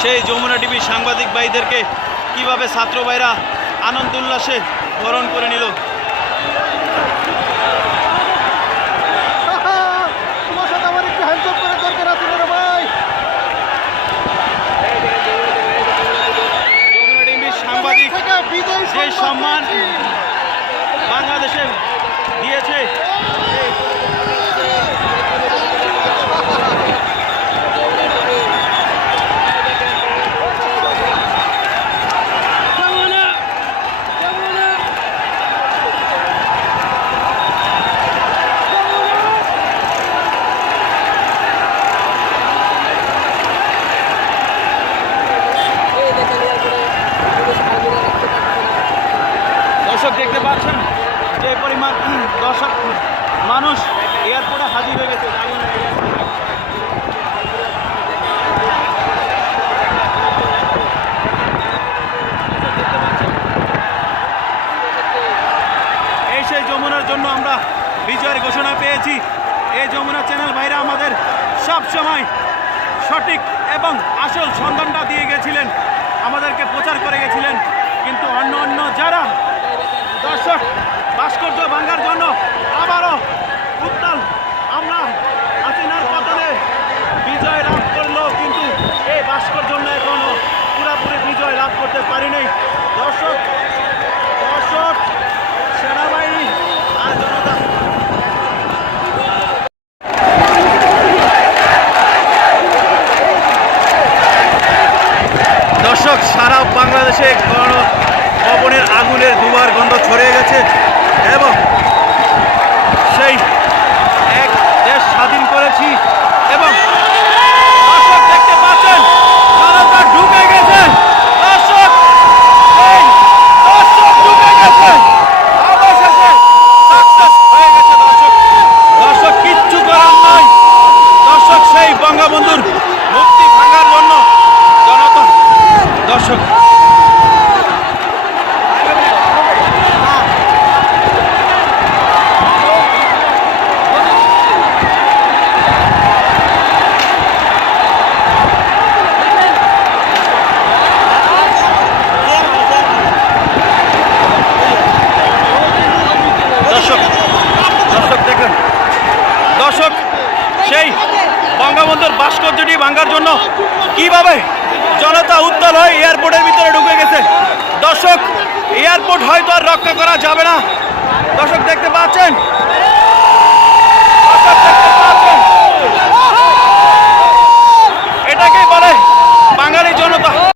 সেই যমুনা টিভির সাংবাদিক ভাইদেরকে কীভাবে ছাত্র ভাইরা আনন্দ উল্লাসে বরণ করে নিল? সম্মান বাংলাদেশে দিয়েছে দর্শক দেখতে পাচ্ছেন যে পরিমাণ দর্শক মানুষ এয়ারপোর্টে হাজির হয়ে গেছে। এই সেই যমুনার জন্য আমরা বিজয়ের ঘোষণা পেয়েছি। এই যমুনা চ্যানেল ভাইরা আমাদের সব সময় সঠিক এবং আসল সন্ধানটা দিয়ে গেছিলেন আমাদেরকে প্রচার করে গেছিলেন কিন্তু অন্য অন্য যারা দর্শক ভাস্কর্য ভাঙ্গার জন্য আবারও উত্তাল আমরা হাসিনার পতনে বিজয় লাভ করলেও কিন্তু এই ভাস্কর্য এখনও পুরাপুরি বিজয় লাভ করতে পারিনি। দর্শক সেনাবাহিনী আর জনতা দর্শক সারা বাংলাদেশে গণ ভবনের আগুনের দুবার গন্ধ ছড়িয়ে গেছে এবং সেই এক দেশ স্বাধীন করেছি এবং দর্শক দেখতে পাচ্ছেন জনতা ঢুকে গেছে দর্শক এই দর্শক ঢুকে গেছে অবশেষে success হয়ে গেছে দর্শক দর্শক কিচ্ছু করার নয় দর্শক সেই বঙ্গবন্ধুর মুক্তি ভাঙার জন্য জনতা দর্শক দর্শক দর্শক দেখুন দর্শক সেই বঙ্গবন্ধুর ভাস্কর্যটি ভাঙার জন্য কীভাবে জনতা উত্তল হয়ে? এয়ারপোর্টের ভিতরে ঢুকে গেছে। দর্শক, এয়ারপোর্ট হয়তো আর রক্ষা করা যাবে না।